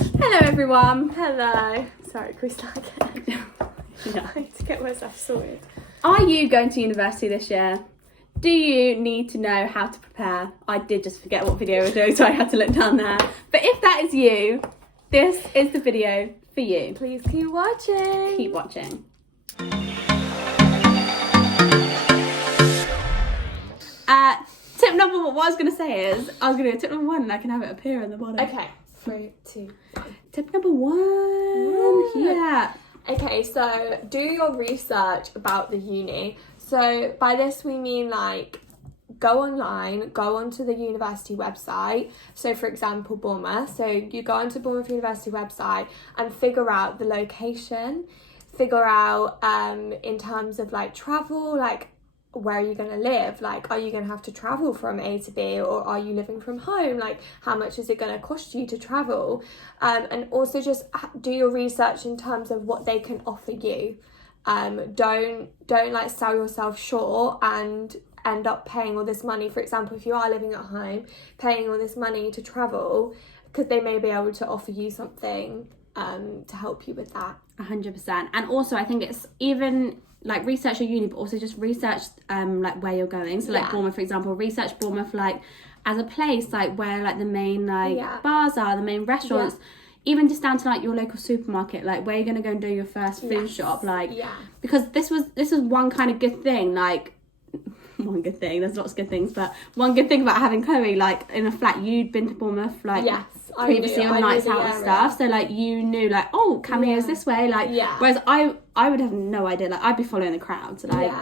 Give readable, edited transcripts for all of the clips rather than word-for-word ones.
Hello everyone. Hello. Sorry, can we start again? Yeah. I need to get myself sorted. Are you going to university this year? Do you need to know how to prepare? I did just forget what video we're doing, so I had to look down there. But if that is you, this is the video for you. Please keep watching. Keep watching. Tip number one, what I was going to say is, I was going to do tip number one and I can have it appear in the bottom. Okay. 3, 2, 1. Tip number one. Yeah. Okay, so do your research about the uni. So by this we mean like go online, go onto the university website. So for example, Bournemouth. So you go onto Bournemouth University website and figure out the location, figure out in terms of like travel, like where are you going to live? Like, are you going to have to travel from A to B, or are you living from home? Like, how much is it going to cost you to travel? And also just do your research in terms of what they can offer you. Don't like sell yourself short and end up paying all this money. For example, if you are living at home, paying all this money to travel, because they may be able to offer you something to help you with that. 100%. And also I think it's even like research your uni, but also just research like where you're going. So like Bournemouth, for example, research Bournemouth like as a place, like where like the main like bars are, the main restaurants, even just down to like your local supermarket, like where you're gonna go and do your first food shop, like because this was one kind of good thing, like one good thing, there's lots of good things, but one good thing about having Chloe like in a flat, you'd been to Bournemouth like previously on nights out and stuff, so like you knew like, oh, Cameo's this way, like whereas I would have no idea, like I'd be following the crowds, like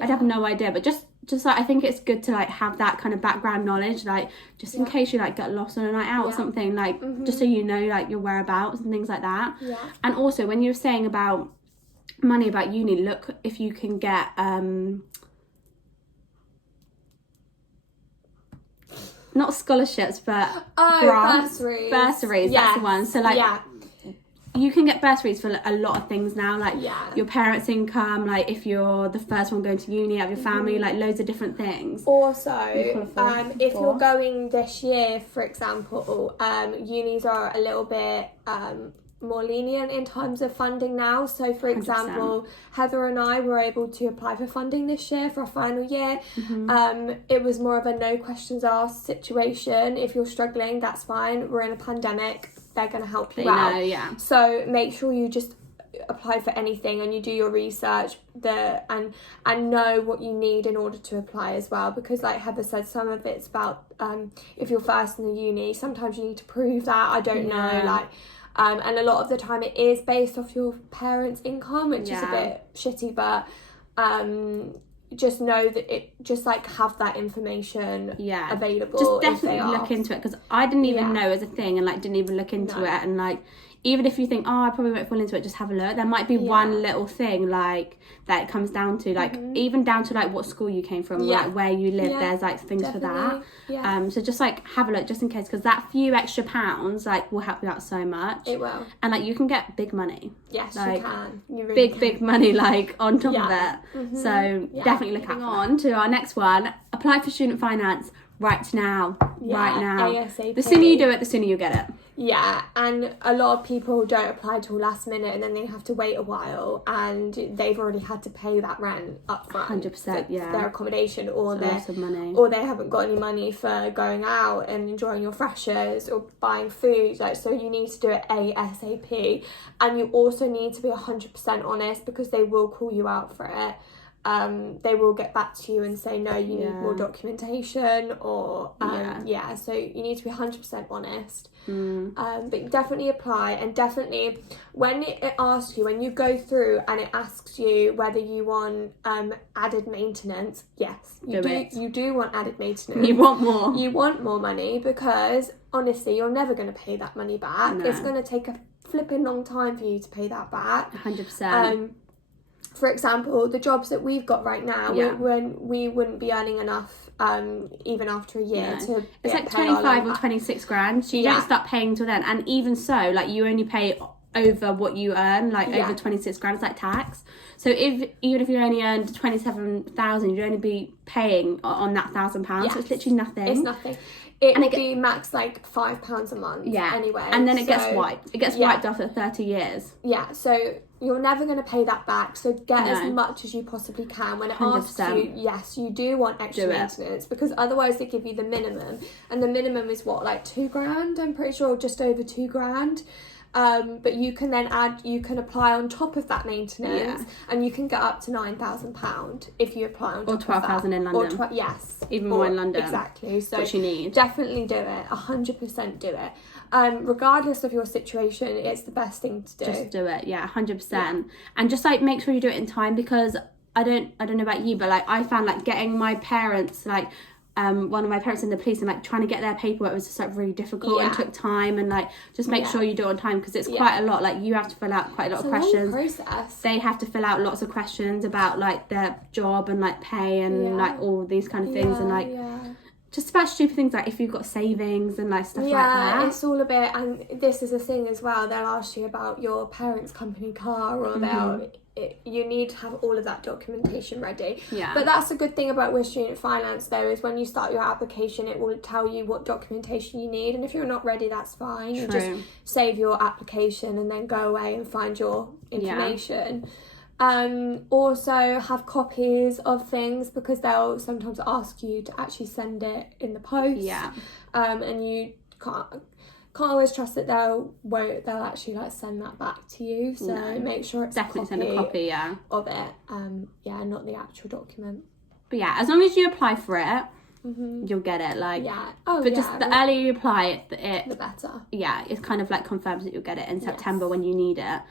I'd have no idea, but just like I think it's good to like have that kind of background knowledge, like just in case you like get lost on a night out or something, like just so you know like your whereabouts and things like that. And also when you were saying about money, about uni, look if you can get not scholarships, but grants, bursaries. That's the one. So like, you can get bursaries for a lot of things now. Like your parents' income, like if you're the first one going to uni out of your family, like loads of different things. Also, if you're going this year, for example, unis are a little bit more lenient in terms of funding now. So for example, 100%. Heather and I were able to apply for funding this year for our final year. It was more of a no questions asked situation. If you're struggling, that's fine, we're in a pandemic, they're going to help you out. So make sure you just apply for anything and you do your research and know what you need in order to apply as well, because like Heather said, some of it's about if you're first in the uni, sometimes you need to prove that. I don't know, like and a lot of the time it is based off your parents' income, which is a bit shitty, but just know that it just like have that information available. Just definitely look into it, because I didn't even know as a thing and like didn't even look into it, and like even if you think, oh, I probably won't fall into it, just have a look. There might be one little thing like that it comes down to, like even down to like what school you came from, like where you live. There's like things for that. So just like have a look just in case, because that few extra pounds like will help you out so much. It will. And like you can get big money. Yes, like, you can. You really can. Big money like on top of it. So definitely look on to our next one. Apply for student finance right now. Right now. ASAP. The sooner you do it, the sooner you get it. Yeah, and a lot of people don't apply till last minute, and then they have to wait a while, and they've already had to pay that rent up front. 100%, their accommodation, or money. They haven't got any money for going out and enjoying your freshers or buying food. Like, so you need to do it ASAP, and you also need to be 100% honest, because they will call you out for it. They will get back to you and say, no, you need more documentation, or so you need to be 100% honest. But definitely apply, and definitely when it asks you, when you go through and it asks you whether you want added maintenance, you do want added maintenance. You want more money, because honestly you're never going to pay that money back. It's going to take a flipping long time for you to pay that back. 100%. For example, the jobs that we've got right now, we wouldn't be earning enough even after a year to it's like 25 or 26 grand, so you don't start paying till then. And even so, like you only pay over what you earn, like over 26 grand, it's like tax. So even if you only earned 27,000, you'd only be paying on that £1,000. So it's literally nothing. It's nothing. it will be max like £5 a month. Anyway, and then it gets wiped. It gets wiped after 30 years. Yeah, so you're never going to pay that back. So get as much as you possibly can. When it 100%. Asks you, yes, you do want extra maintenance, because otherwise they give you the minimum, and the minimum is what, like £2,000? I'm pretty sure, just over £2,000. But you can then you can apply on top of that maintenance, and you can get up to £9,000 if you apply on top of that. Or 12,000 in London. Even more in London. Exactly. So which you need. Definitely do it. 100% do it. Regardless of your situation, it's the best thing to do. Just do it. 100%. And just like make sure you do it in time, because I don't know about you, but like I found like getting my parents, like one of my parents in the police, and like trying to get their paperwork was just like really difficult and took time, and like just make sure you do it on time, because it's quite a lot. Like you have to fill out quite a lot of questions. It's a long process. They have to fill out lots of questions about like their job and like pay and like all these kind of things, and like just about stupid things like if you've got savings and like stuff like that. Yeah, it's all a bit, and this is a thing as well, they'll ask you about your parents' company car, or you need to have all of that documentation ready. But that's a good thing about with student finance though, is when you start your application, it will tell you what documentation you need, and if you're not ready, that's fine. You just save your application and then go away and find your information. Also have copies of things, because they'll sometimes ask you to actually send it in the post. And you can't always trust that they'll actually like send that back to you. So make sure it's definitely send a copy of it. Not the actual document. But as long as you apply for it, you'll get it. Like just the earlier you apply it, the better. It's kind of like confirms that you'll get it in September when you need it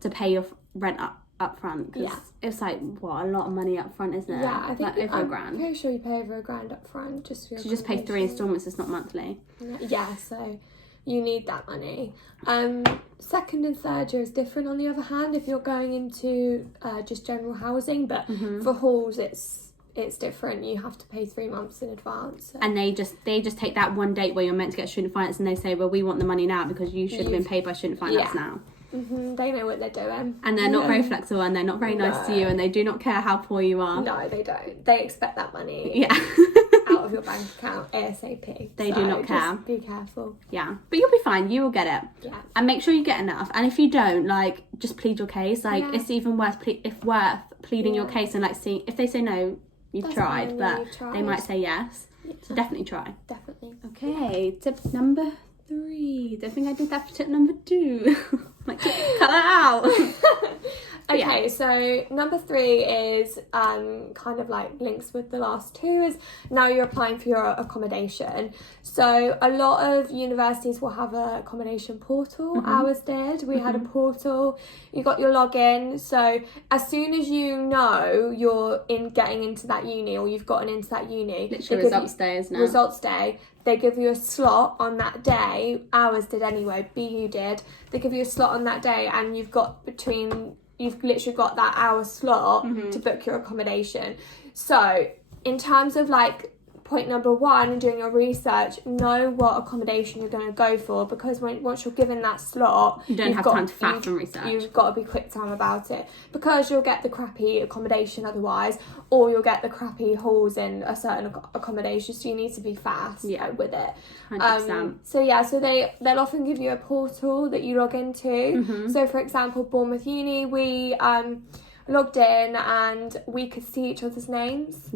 to pay your rent up front, because it's like a lot of money up front, isn't it? I think like over £1,000. I'm pretty sure you pay over £1,000 up front just for your just pay 3 installments. It's not monthly. So you need that money. Second and third year is different on the other hand, if you're going into just general housing, but for halls it's different. You have to pay 3 months in advance. So. And they just take that one date where you're meant to get student finance, and they say, well, we want the money now because you should have been paid by student finance now. They know what they're doing. And they're not very flexible, and they're not very nice to you, and they do not care how poor you are. No, they don't. They expect that money out of your bank account ASAP. They do not care. Just be careful. But you'll be fine. You will get it. And make sure you get enough. And if you don't, like, just plead your case. Like, it's even worth pleading your case, and like seeing if they say no, you've tried, but they might say yes. So definitely try. Definitely. Okay, tip number 3. Don't think I did that for tip number 2. Like, cut that out. Okay, so number 3 is kind of like links with the last 2, is now you're applying for your accommodation. So a lot of universities will have a accommodation portal. Ours did. We had a portal. You got your login. So as soon as you know you're getting into that uni, or you've gotten into that uni, literally results day, isn't it? Results day. They give you a slot on that day. Ours did anyway. BU did. They give you a slot on that day, and you've literally got that hour slot to book your accommodation. So in terms of like point number 1, doing your research, know what accommodation you're going to go for, because once you're given that slot, you don't have time to faff and research. You've got to be quick time about it, because you'll get the crappy accommodation otherwise, or you'll get the crappy halls in a certain accommodation, so you need to be fast with it. 100%. So they'll often give you a portal that you log into. So for example, Bournemouth Uni, we logged in and we could see each other's names.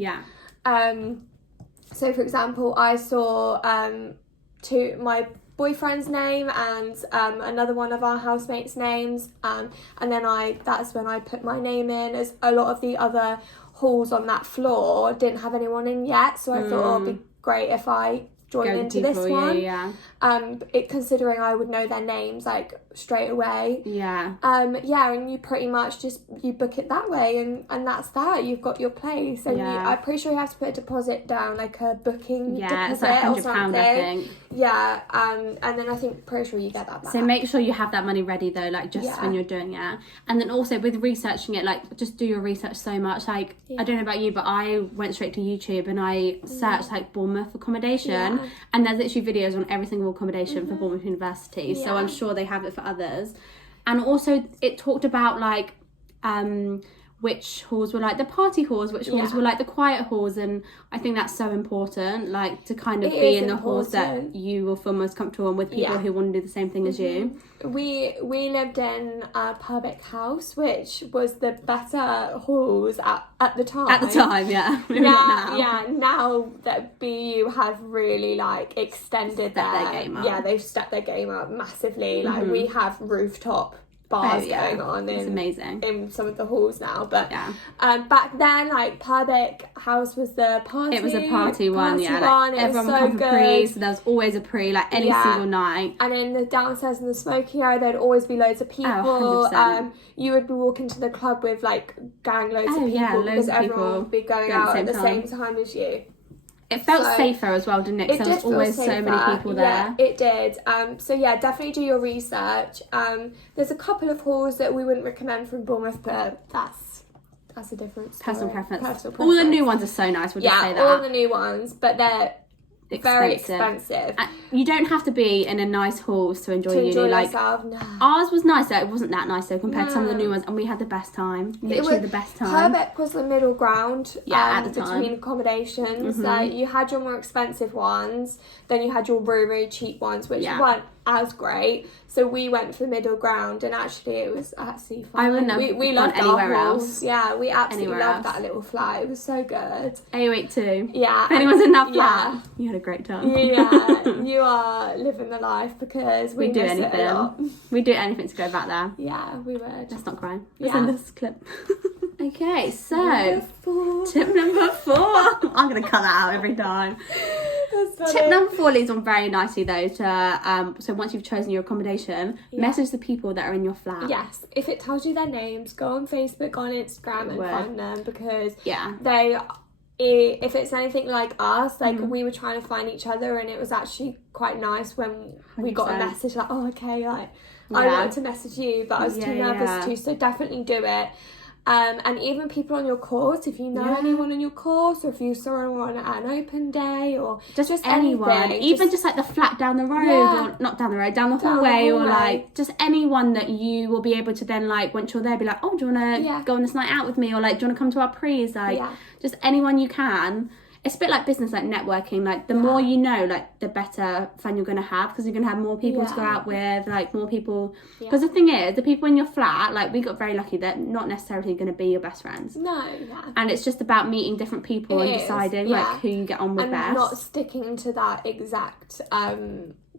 So for example, I saw my boyfriend's name and another one of our housemates' names, and then that's when I put my name in, as a lot of the other halls on that floor didn't have anyone in yet, so I thought it'd be great if I join into this one. Considering I would know their names like straight away. And you pretty much you book it that way, and that's that. You've got your place, and I'm pretty sure you have to put a deposit down, like a booking deposit, it's like £100, or something. I think. And then I think pretty sure you get that back. So make sure you have that money ready though, like just when you're doing it. And then also with researching it, like just do your research so much. Like I don't know about you, but I went straight to YouTube and I searched like Bournemouth accommodation, and there's literally videos on every single accommodation for Bournemouth University. So I'm sure they have it for others. And also it talked about like which halls were like the party halls, which halls were like the quiet halls, and I think that's so important, like to kind of be in the halls that you will feel most comfortable in with people who want to do the same thing as you. We lived in Purbeck House, which was the better halls at the time. At the time, yeah. Maybe not now. Yeah, now that BU have really like extended their game up. Yeah, they've stepped their game up massively. Like we have rooftop bars going on in some of the halls now, but back then, like Purbeck House was the party. It was a party one, like everyone would come for pre, so there was always a pre, like any single night. And in the downstairs in the smoking area, there'd always be loads of people. You would be walking to the club with like loads of people because everyone would be going out at the same time as you. It felt safer as well, didn't it? Because there was always so many people there. Yeah, it did. So yeah, definitely do your research. There's a couple of halls that we wouldn't recommend from Bournemouth, but that's a different story. Personal preference. All the new ones are so nice, we'll just say that. Yeah, all the new ones, but they're very expensive. And you don't have to be in a nice halls to enjoy uni. Yourself, no. Ours was nice, though. It wasn't that nice though compared to some of the new ones, and we had the best time. Literally the best time. Purbeck was the middle ground at the time. Between accommodations. You had your more expensive ones, then you had your really cheap ones, which weren't as great. So we went for the middle ground, and actually it was actually fun. I wouldn't have we loved anywhere else. Yeah, we absolutely loved that little flat. It was so good. A82. Yeah. If anyone's in that flat, you had a great time. Yeah, you are living the life because we do miss anything. It a lot. We'd do anything to go back there. Yeah, we would. Let's not cry. Let's end this clip. Okay, so tip number 4. I'm gonna cut that out every time. Tip number 4 leads on very nicely though to so once you've chosen your accommodation, message the people that are in your flat. Yes, if it tells you their names, go on Facebook, on Instagram, and find them, because they, if it's anything like us, like we were trying to find each other, and it was actually quite nice when we got a message like, oh okay, like I wanted to message you, but I was too nervous to, so definitely do it. And even people on your course, if you know anyone on your course, or if you saw anyone at an open day, or just anyone, anything, even just like the flat down the road, or not down the road, down the hallway, or like just anyone that you will be able to then, like, once you're there, be like, oh, do you want to go on this night out with me, or like, do you want to come to our pre's, like just anyone you can. It's a bit like business, like networking. Like the more you know, like the better fun you're going to have, because you're going to have more people to go out with, like more people. Because the thing is, the people in your flat, like we got very lucky, they're not necessarily going to be your best friends. No, And it's just about meeting different people and deciding like who you get on with best. And not sticking to that exact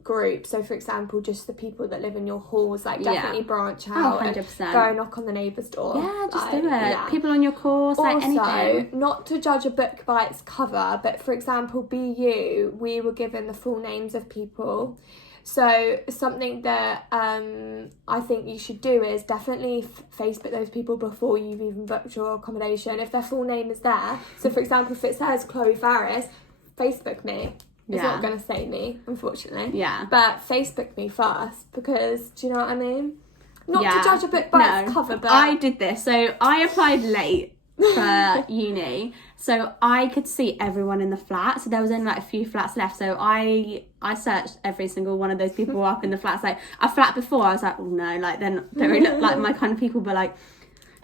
group. So for example, just the people that live in your halls, like definitely branch out and go knock on the neighbour's door. Just do it. People on your course, also, like anything. Not to judge a book by its cover, but for example, BU, we were given the full names of people. So something that I think you should do is definitely Facebook those people before you've even booked your accommodation. If their full name is there, so for example, if it says Chloe Farris, Facebook me. It's not going to say me, unfortunately. But Facebook me first, because, do you know what I mean? Not to judge a book by its cover, but... I did this. So I applied late for uni, so I could see everyone in the flat. So there was only like a few flats left. So I searched every single one of those people up in the flats. Like a flat before, I was like, oh no, like then they don't look like my kind of people, but like...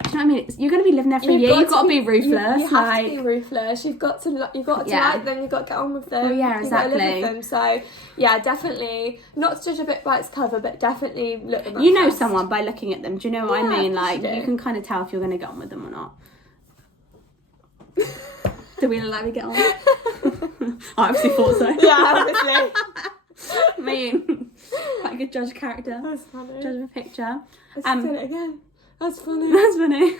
Do you know what I mean? You're going to be living there for a year. You've got to be ruthless. You have to be ruthless. You've got to like them. You've got to get on with them. Oh, yeah, exactly. You've got to live with them. So, yeah, definitely not to judge a book by its cover, but definitely look them up. You know someone by looking at them. Do you know what I mean? Like, you can kind of tell if you're going to get on with them or not. Do we look like we get on? I obviously thought so. Yeah, obviously. I mean, quite a good judge character. That's funny. Judge of a picture. Let's do it again. That's funny. That's funny.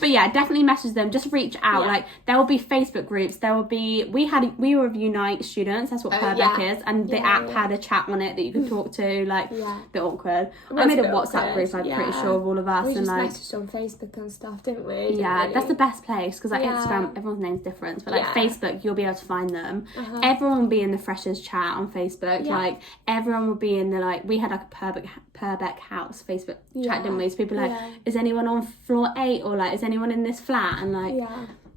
But yeah, definitely message them. Just reach out. Like there will be Facebook groups. There will be. We were with Unite students. That's what Purbeck is, and the app had a chat on it that you could talk to. Like a bit awkward. I made a WhatsApp group. I'm pretty sure of all of us. We just like messaged on Facebook and stuff, didn't we? That's the best place, because like Instagram, everyone's name's different, but like Facebook, you'll be able to find them. Everyone will be in the freshers chat on Facebook. Like everyone will be in the we had like a Purbeck House Facebook chat, didn't we? So people are like, is anyone on floor 8, or like is anyone in this flat, and like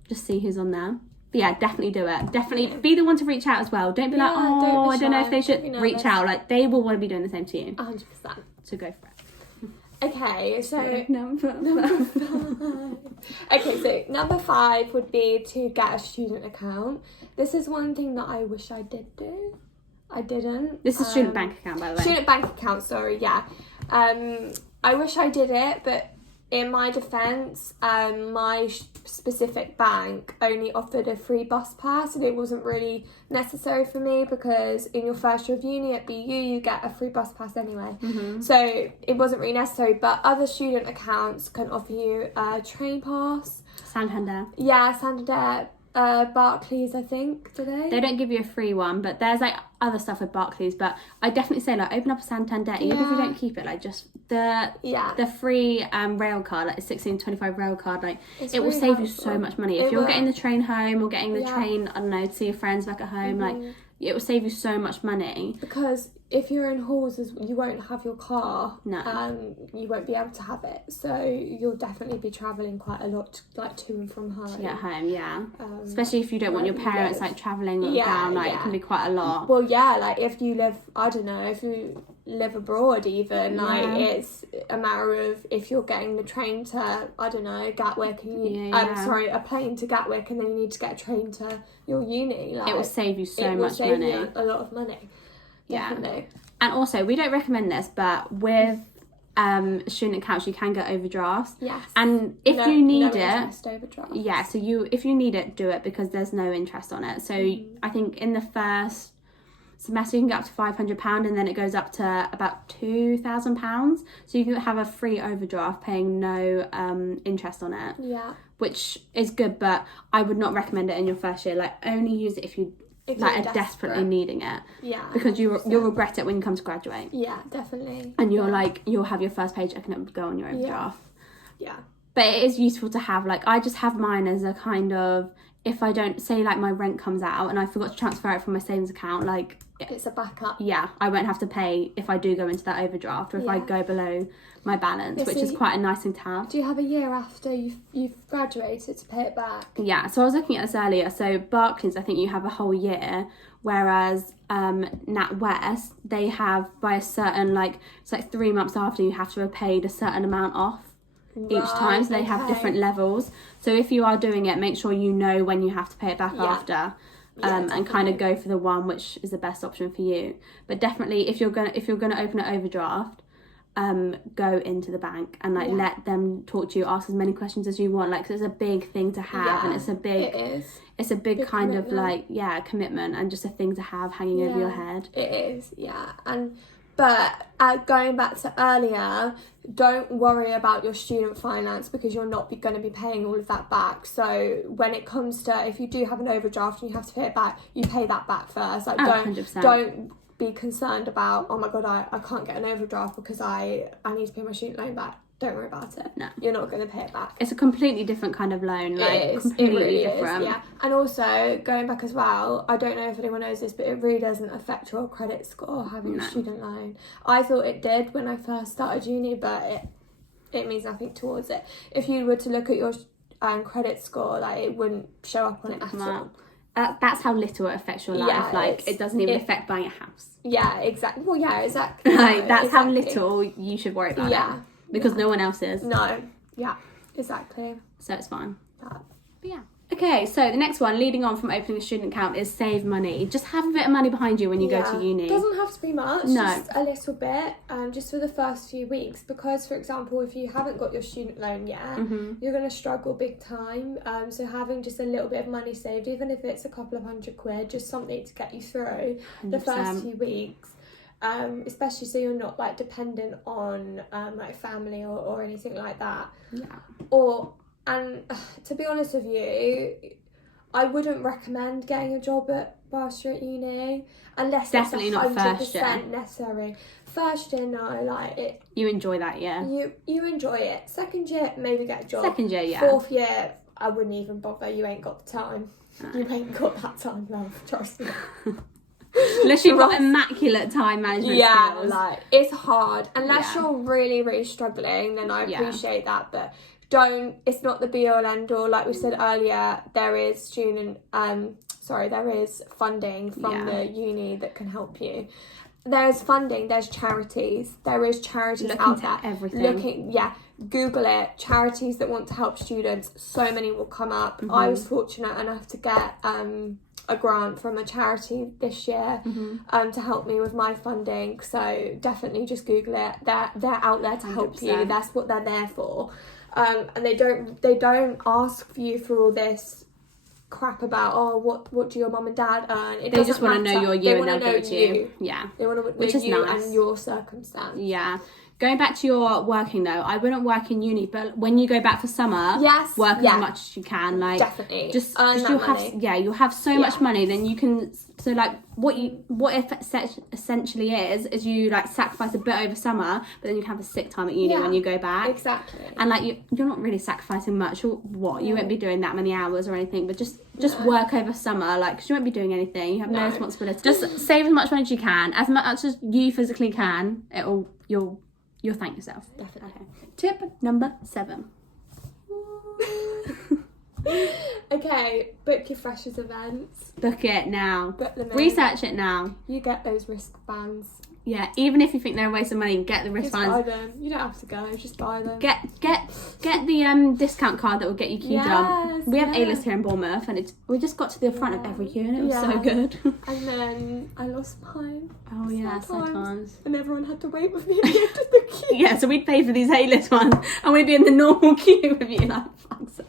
just see who's on there. But yeah, definitely do it. Definitely be the one to reach out as well. Don't be like, I don't know if they should reach out. Like they will want to be doing the same to you. 100%. So go for it. Okay, so number 5. Okay, so number 5 would be to get a student account. This is one thing that I wish I did do. I didn't. This is student bank account, by the way. Student bank account, sorry, yeah. I wish I did it, but in my defence, my specific bank only offered a free bus pass, and it wasn't really necessary for me because in your first year of uni at BU you get a free bus pass anyway. So it wasn't really necessary, but other student accounts can offer you a train pass. Santander. Yeah, Santander. Barclays, I think, do they? They don't give you a free one, but there's like other stuff with Barclays. But I definitely say like open up a Santander, even if you don't keep it, like just the free rail card, like the 1625 rail card, like it will really save you helpful. so much money. If you're getting the train home or getting the train, I don't know, to see your friends back at home, like it will save you so much money. Because if you're in halls, you won't have your car. No. You won't be able to have it. So you'll definitely be travelling quite a lot, like to and from home. To get home, yeah. Especially if you don't want your parents like travelling down, like it can be quite a lot. Well, yeah, like if you live, I don't know, if you live abroad even, like it's a matter of if you're getting the train to, I don't know, Gatwick, and a plane to Gatwick, and then you need to get a train to your uni. Like, it will save you so much money. It will save you a lot of money. Definitely. And also, we don't recommend this, but with student accounts, you can get overdrafts. Yes. And if you need overdraft. Yeah, so if you need it, do it because there's no interest on it. So I think in the first semester you can get up to £500, and then it goes up to about £2,000. So you can have a free overdraft paying no interest on it. Yeah. Which is good, but I would not recommend it in your first year. Like, only use it if you are desperately needing it. Yeah. Because you'll regret it when you come to graduate. Yeah, definitely. And you'll have your first paycheck and it will go on your overdraft. Yeah. But it is useful to have. Like, I just have mine as a kind of, if I don't, say like my rent comes out and I forgot to transfer it from my savings account, like it's a backup. Yeah, I won't have to pay if I do go into that overdraft, or if I go below my balance, which is quite a nice thing to have. Do you have a year after you've graduated to pay it back? Yeah, so I was looking at this earlier. So Barclays, I think you have a whole year, whereas NatWest, they have by a certain, like, it's like 3 months after you have to have paid a certain amount off each time. So they have different levels. So if you are doing it, make sure you know when you have to pay it back after. And kind of go for the one which is the best option for you. But definitely, if you're gonna open an overdraft, go into the bank and let them talk to you, ask as many questions as you want. Like, 'cause it's a big thing to have, and it's a big kind commitment. Of like commitment, and just a thing to have hanging over your head. It is, But going back to earlier, don't worry about your student finance because you're not going to be paying all of that back. So when it comes to, if you do have an overdraft and you have to pay it back, you pay that back first. Like, 100%. Don't be concerned about, oh my God, I can't get an overdraft because I need to pay my student loan back. Don't worry about it. No. You're not going to pay it back. It's a completely different kind of loan. Like, it is. Completely it really different. Is, yeah. And also, going back as well, I don't know if anyone knows this, but it really doesn't affect your credit score having a student loan. I thought it did when I first started uni, but it means nothing towards it. If you were to look at your credit score, like, it wouldn't show up on it at all. That's how little it affects your life. Yeah, like, it doesn't even affect buying a house. Yeah, exactly. Well, yeah, exactly. Like, that's how little you should worry about it. Because no one else is. No. Yeah, exactly. So it's fine. But yeah. Okay, so the next one, leading on from opening a student account, is save money. Just have a bit of money behind you when you go to uni. It doesn't have to be much, no. Just a little bit, just for the first few weeks. Because, for example, if you haven't got your student loan yet, you're going to struggle big time. So having just a little bit of money saved, even if it's a couple of £100, just something to get you through 100%. The first few weeks. Especially so you're not like dependent on like family or anything like that. Yeah. To be honest with you, I wouldn't recommend getting a job whilst you're at uni unless definitely it's 100% not first year. Necessary. First year, no, like it. You enjoy that year. You enjoy it. Second year, maybe get a job. Second year, yeah. Fourth year, I wouldn't even bother. You ain't got the time. You ain't got that time, love. Trust me. Unless you've got immaculate time management skills. Like, it's hard. Unless you're really, really struggling, then I appreciate that. But it's not the be all end all. Like we said earlier, there is funding from the uni that can help you. there's funding, there's charities. There is charities out there. Everything. Google it. Charities that want to help students. So many will come up. I was fortunate enough to get a grant from a charity this year to help me with my funding. So definitely just Google it. They're out there to help 100%. you. That's what they're there for. And they don't ask you for all this crap about what do your mum and dad earn. They just want to know your year and they'll give it to you. Yeah, they want to know which is you nice. and your circumstance. Yeah. Going back to your working though, I wouldn't work in uni, but when you go back for summer, work as much as you can. Like definitely, just you'll have you'll have so much money. Then you can what if essentially is you like sacrifice a bit over summer, but then you can have a sick time at uni when you go back. Exactly. And like you're not really sacrificing much. You won't be doing that many hours or anything, but just work over summer, like, because you won't be doing anything. You have no responsibility. Just save as much money as you can, as much as you physically can. You'll thank yourself. Definitely. Okay. Tip number 7. Okay, book your freshers events. Book it now. Book them in. Research it now. You get those wristbands. Yeah, even if you think they're a waste of money, get the wristbands. Just buy them. You don't have to go. Just buy them. Get the discount card that will get you queued up. We have A-list here in Bournemouth, and we just got to the front of every queue, and it was so good. And then I lost mine. Oh yeah, sometimes. And everyone had to wait with me at the end of the queue. Yeah, so we'd pay for these A-list ones, and we'd be in the normal queue with you, like, fuck's sake.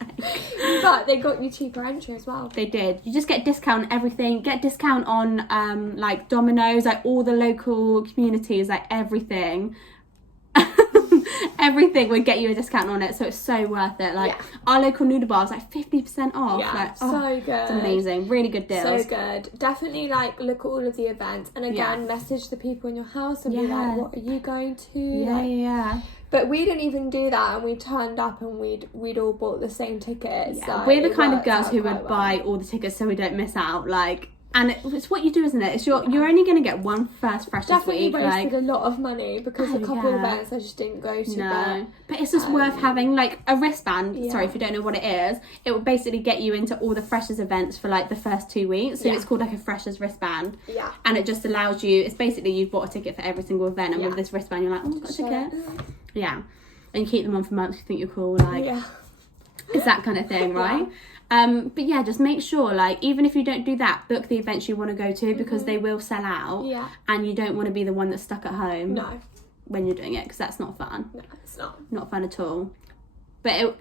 But they got you cheaper entry as well. They did. You just get discount on everything. Get discount on like Domino's, like all the local communities, like everything. Everything would get you a discount on it, so it's so worth it. Like our local noodle bar is like 50% off. Yeah, like, so good. It's amazing. Really good deals. So good. Definitely like look at all of the events, and again message the people in your house and be like, what are you going to? Yeah. But we didn't even do that, and we turned up and we'd all bought the same tickets. Yeah. Like, we're the kind of girls who would buy all the tickets so we don't miss out. Like, and it's what you do, isn't it? It's you're only going to get one first freshers week. Definitely wasted a lot of money because a couple of events I just didn't go to. No, but it's just worth having like a wristband. Sorry if you don't know what it is. It will basically get you into all the freshers events for like the first 2 weeks. So it's called like a freshers wristband. Yeah. And it just allows you. It's basically you've bought a ticket for every single event, and with this wristband, you're like, oh, I've got a ticket. Yeah. And you keep them on for months. You think you're cool, like it's that kind of thing, right? But yeah, just make sure, like, even if you don't do that, book the events you want to go to because they will sell out. Yeah. And you don't want to be the one that's stuck at home. No. When you're doing it, because that's not fun. No, it's not. Not fun at all. But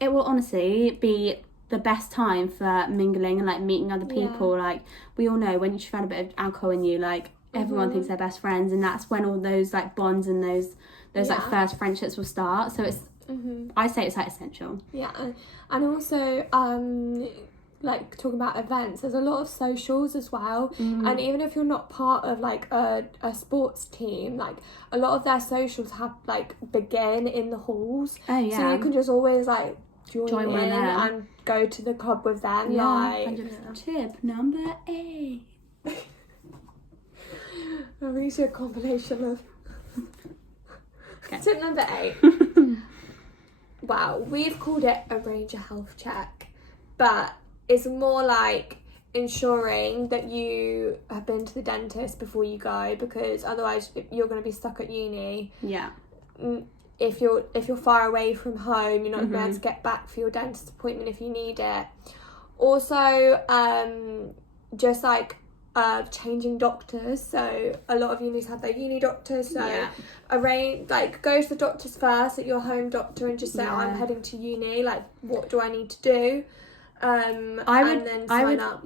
it will honestly be the best time for mingling and like meeting other people. Like we all know when you've had a bit of alcohol in you, like everyone thinks they're best friends, and that's when all those like bonds and those like first friendships will start. So it's I say it's like essential. Yeah, and also like talking about events, there's a lot of socials as well, and even if you're not part of like a sports team, like a lot of their socials have like begin in the halls. So you can just always like join in and go to the club with them. Tip number 8. I'll read you a compilation of tip number 8. Wow, we've called it arrange a health check, but it's more like ensuring that you have been to the dentist before you go, because otherwise you're going to be stuck at uni. Yeah. If you're far away from home, you're not going to be able to get back for your dentist appointment if you need it. Also, just like changing doctors. So a lot of unis have their uni doctors, so arrange, like, go to the doctors first at your home doctor and just say, I'm heading to uni, like, what do I need to do? And then sign up.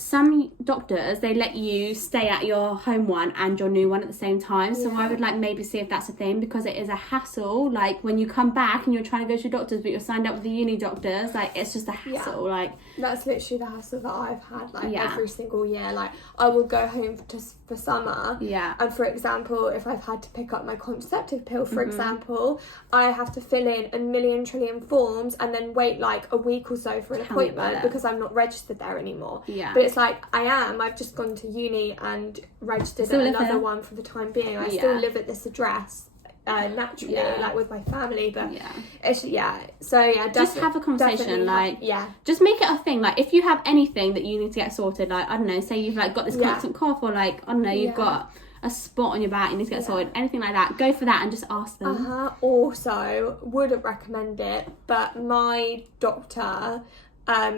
Some doctors, they let you stay at your home one and your new one at the same time, so I would like maybe see if that's a thing, because it is a hassle, like when you come back and you're trying to go to your doctors but you're signed up with the uni doctors, like it's just a hassle. Like that's literally the hassle that I've had, like every single year. Like I will go home for summer, and for example, if I've had to pick up my contraceptive pill, for example, I have to fill in a million trillion forms and then wait like a week or so for an appointment because I'm not registered there anymore. But it's like I've just gone to uni and registered at another one for the time being. I still live at this address naturally, like with my family, but it's just have a conversation, like just make it a thing. Like if you have anything that you need to get sorted, like I don't know, say you've like got this constant cough, or like I don't know, you've got a spot on your back you need to get sorted, anything like that, go for that and just ask them. Also, wouldn't recommend it, but my doctor,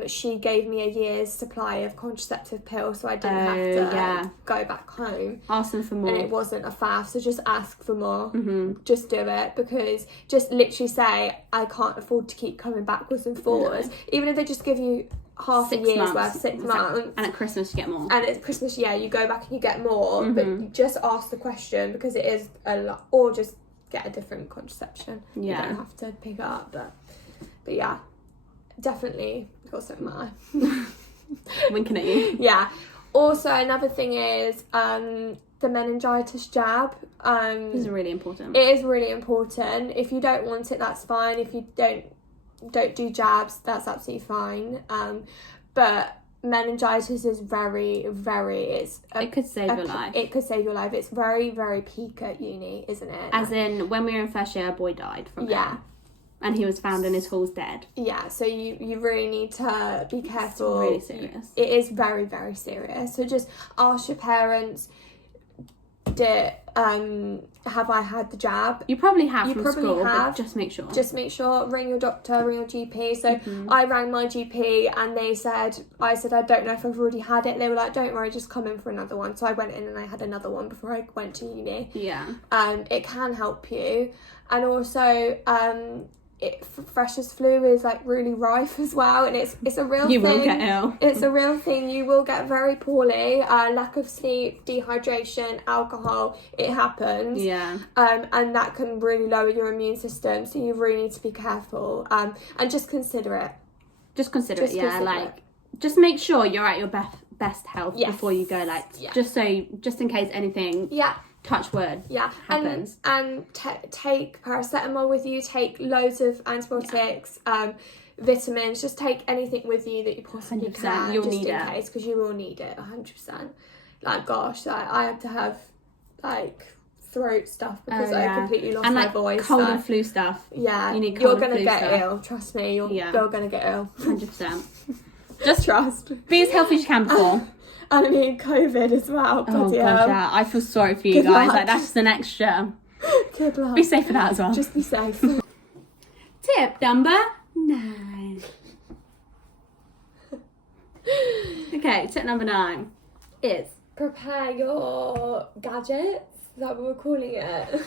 she gave me a year's supply of contraceptive pills, so I didn't have to go back home. Ask them for more. And it wasn't a faff, so just ask for more. Just do it, because just literally say, I can't afford to keep coming backwards and forwards. Even if they just give you half 6 a year's months. worth, 6 months. And at Christmas you get more. And at Christmas, you go back and you get more, but you just ask the question, because it is a lot. Or just get a different contraception. You don't have to pick it up, but yeah, definitely got something in my eye. Winking at you. Yeah. Also, another thing is the meningitis jab. This is really important. It is really important. If you don't want it, that's fine. If you don't do jabs, that's absolutely fine. But meningitis is very, very, it could save your life. It could save your life. It's very, very peak at uni, isn't it? As in, when we were in first year, a boy died from it. And he was found in his halls dead. Yeah, so you really need to be careful. It's really serious. It is very, very serious. So just ask your parents, have I had the jab? You probably have from school, but just make sure. Just make sure. Ring your doctor, ring your GP. So I rang my GP and I said, I don't know if I've already had it. They were like, don't worry, just come in for another one. So I went in and I had another one before I went to uni. Yeah. It can help you. And also, freshers flu is like really rife as well, and it's a real thing. You will get ill. It's a real thing. You will get very poorly. Lack of sleep, dehydration, alcohol, it happens. Yeah. And that can really lower your immune system, so you really need to be careful. And just consider it. Just consider it. Just make sure you're at your best health before you go. Just in case anything. Yeah. Touch wood. Yeah, happens. And take paracetamol with you. Take loads of antibiotics, vitamins. Just take anything with you that you possibly can. You'll just need in it. case, because you will need it 100%. Like, gosh, I had to have throat stuff because I completely lost my voice. Cold and flu stuff. Yeah, you need you're gonna get ill. Trust me, you're gonna get ill. 100%. Just trust. Be as healthy as you can before. And I mean, COVID as well. Oh, God, yeah. I feel sorry for you guys. Like, that's just an extra. Good luck. Be safe for that as well. Just be safe. Tip number 9. Okay, tip number 9 is... prepare your gadgets. Is that what we're calling it?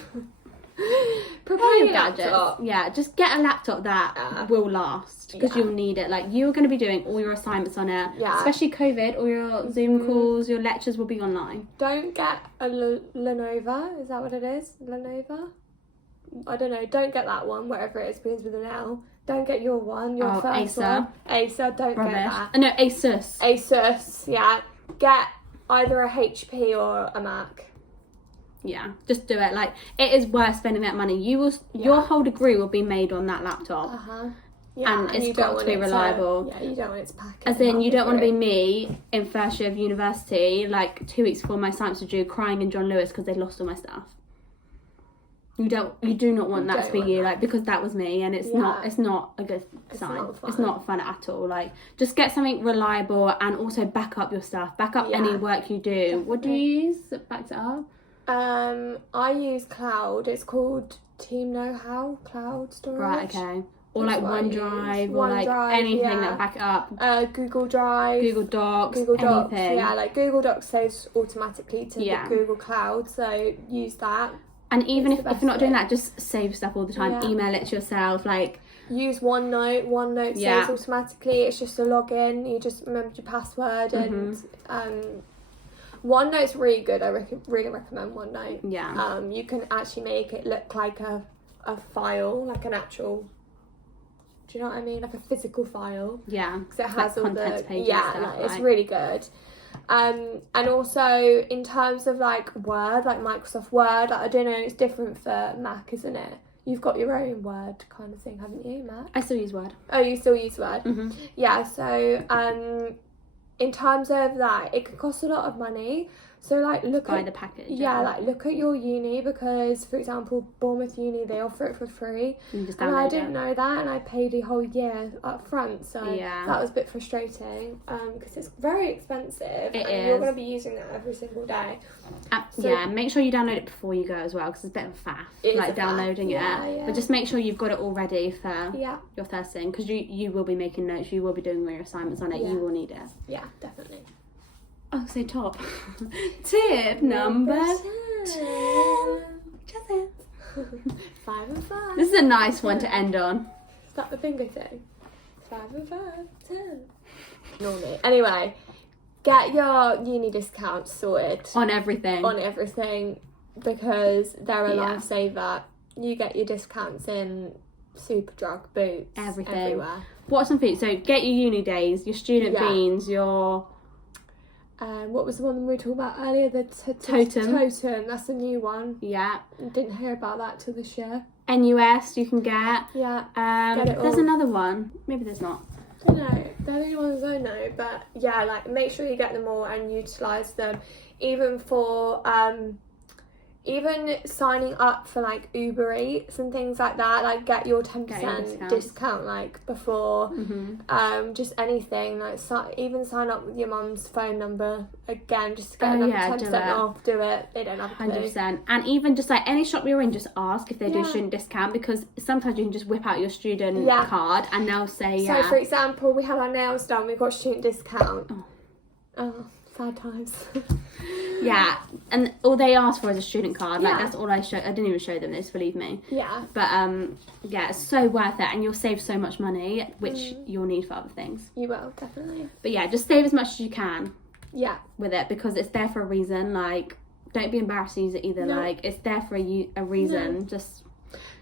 Prepare your gadgets. Yeah, just get a laptop that will last, because you'll need it. Like, you're going to be doing all your assignments on it, especially COVID. All your Zoom calls, your lectures will be online. Don't get a Lenovo. Is that what it is? Lenovo? I don't know. Don't get that one, whatever it is, begins with an L. Don't get your one, your first Acer. one. Acer, don't get that. No, Asus. Asus, yeah. Get either a HP or a Mac. Yeah, just do it. Like, it is worth spending that money. Your whole degree will be made on that laptop. Yeah, and it's got to be reliable. You don't want it to pack. As in, you don't want to be me in first year of university, like 2 weeks before my science due, crying in John Lewis because they lost all my stuff. You do not want that to be you, like, because that was me, and it's not a good sign. It's not fun at all. Like, just get something reliable, and also back up your stuff. Back up any work you do. Definitely. What do you use that backs it up? I use Cloud. It's called Team Know How Cloud Storage. Right, okay. Or like OneDrive, or like anything that back it up. Google Drive, Google Docs, anything. Yeah, like Google Docs saves automatically to the Google Cloud, so use that. And even if you're not doing that, just save stuff all the time. Email it to yourself, like. Use OneNote. OneNote saves automatically. It's just a login. You just remember your password, and OneNote's really good. I really recommend OneNote. Yeah. You can actually make it look like a file, like an actual. Do you know what I mean? Like a physical file. Yeah. Because it has all the stuff, it's really good. And also in terms of like Word, like Microsoft Word, like, I don't know, it's different for Mac, isn't it? You've got your own Word kind of thing, haven't you, Mac? I still use Word. Oh, you still use Word? Mm-hmm. Yeah, so in terms of that, it could cost a lot of money, So like look buy at the package. like look at your uni, because for example Bournemouth Uni, they offer it for free, and I didn't know that, and I paid a whole year up front, so that was a bit frustrating because it's very expensive and you're going to be using that every single day. Make sure you download it before you go as well, because it's a bit of a faff, like downloading it. But just make sure you've got it all ready for your first thing, because you will be making notes, you will be doing all your assignments on it, you will need it. Yeah, definitely. Oh, so top. Tip number 10. 5 and 5. This is a nice one to end on. Is that the bingo thing? 5 and 5, 10. Normally. Anyway, get your uni discounts sorted. On everything. Because they're a lifesaver. You get your discounts in Superdrug, Boots, everywhere. What are some food? So get your uni days, your student beans, your... what was the one we were talking about earlier? The Totem. Totem, that's a new one. Yeah. Didn't hear about that till this year. NUS you can get. Yeah. There's another one. Maybe there's not. I don't know. They're the only ones I know. But yeah, like make sure you get them all and utilise them. Even for even signing up for like Uber Eats and things like that, like get your 10% discount like before. Just anything, like even sign up with your mum's phone number again, just to get another 10% off. Do it. They don't have a clue. 100%. And even just like any shop you're in, just ask if they do student discount, because sometimes you can just whip out your student card and they'll say So for example, we had our nails done, we got student discount. Oh, sad times. Yeah, and all they asked for is a student card. Like that's all I showed. I didn't even show them this, believe me. Yeah. But it's so worth it, and you'll save so much money, which you'll need for other things. You will, definitely. But yeah, just save as much as you can. Yeah. With it, because it's there for a reason. Like, don't be embarrassed to use it either. No. Like, it's there for a reason. No. Just.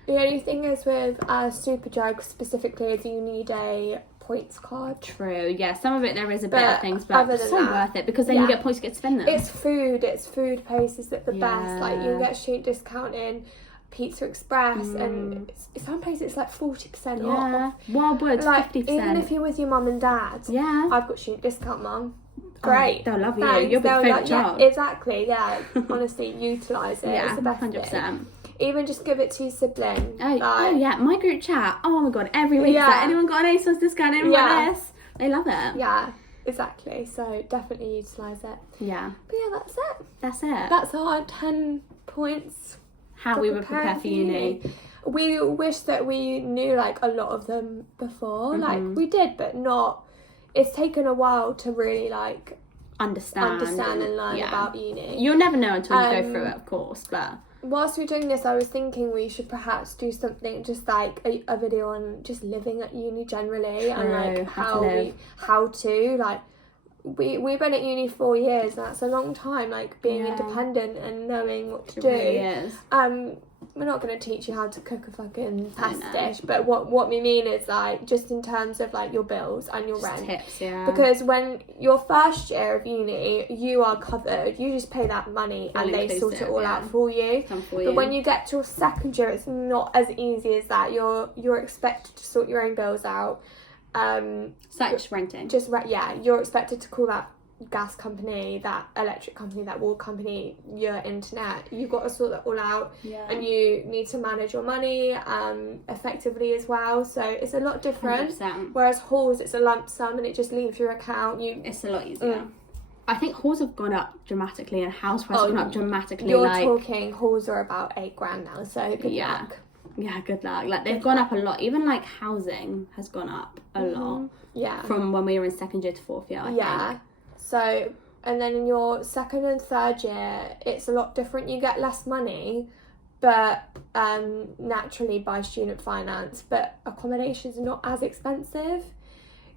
The only thing is with Superdrug specifically is you need a points card. True, yeah, some of it there is a bit of things, but it's so worth it, because then you get points to get to spend them. It's food places that the best, like you get student discount in Pizza Express, and some places it's like 40% off. Wildwood, like 50%. Even if you're with your mum and dad. Yeah, I've got student discount, mum. Great. They'll love you. You'll be the favourite child. Yeah, exactly, yeah. Honestly, utilise it. It's the best 100%. Thing. Even just give it to your sibling. Oh yeah, my group chat. Oh my god, every week. Like, anyone got an ASOS discount? Anyone got this? They love it. Yeah, exactly. So definitely utilise it. Yeah. But yeah, that's it. That's our 10 points. How we would prepare for uni. We wish that we knew like a lot of them before. Like we did, but not. It's taken a while to really like understand and learn about uni. You'll never know until you go through it, of course, but. Whilst we're doing this, I was thinking we should perhaps do something just like a video on just living at uni generally, and like how to like we've been at uni 4 years, and that's a long time, like being independent and knowing what to do. Really is. We're not going to teach you how to cook a fucking pasta dish, but what we mean is like just in terms of like your bills and your rent. Tips, because when your first year of uni, you are covered. You just pay that money and they sort it all out for you. But when you get to your second year, it's not as easy as that. You're expected to sort your own bills out. Like just renting. You're expected to call that gas company, that electric company, that water company, your internet. You've got to sort that all out, and you need to manage your money effectively as well. So it's a lot different. 100%. Whereas halls, it's a lump sum and it just leaves your account. It's a lot easier. I think halls have gone up dramatically and house prices have gone up dramatically. You're talking halls are about $8,000 now, so good luck. Yeah, good luck. Like they've gone up a lot. Even like housing has gone up a lot. Yeah. From when we were in second year to fourth year, I think. So, and then in your second and third year, it's a lot different. You get less money, but naturally by student finance, but accommodation's not as expensive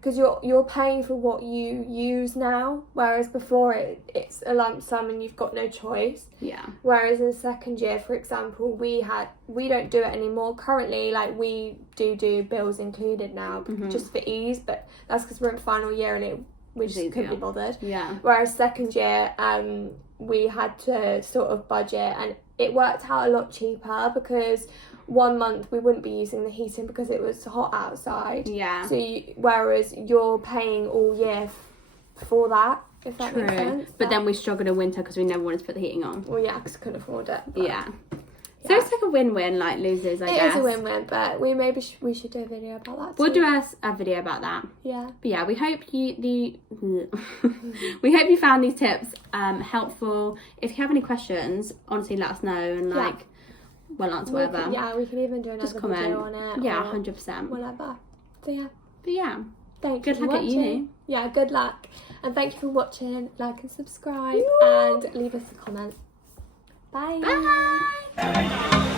because you're paying for what you use now, whereas before it's a lump sum and you've got no choice. Yeah. Whereas in second year, for example, we don't do it anymore currently. Like we do bills included now, just for ease, but that's because we're in final year and we just couldn't be bothered. Yeah. Whereas second year, we had to sort of budget, and it worked out a lot cheaper because 1 month we wouldn't be using the heating because it was hot outside. Yeah. So whereas you're paying all year for that, if that makes sense. But then we struggled in winter because we never wanted to put the heating on. Well, yeah, because couldn't afford it. Yeah. So it's like a win-win, like losers, I guess. It is a win-win, but we should do a video about that too. We'll do a video about that. Yeah. But yeah, we hope we hope you found these tips helpful. If you have any questions, honestly, let us know and we'll answer whatever. We can even do another video on it. Yeah, 100%. Whatever. So yeah. But yeah. Thank you for watching. Good luck at uni. Yeah, good luck. And thank you for watching. Like and subscribe and leave us a comment. Bye. Bye.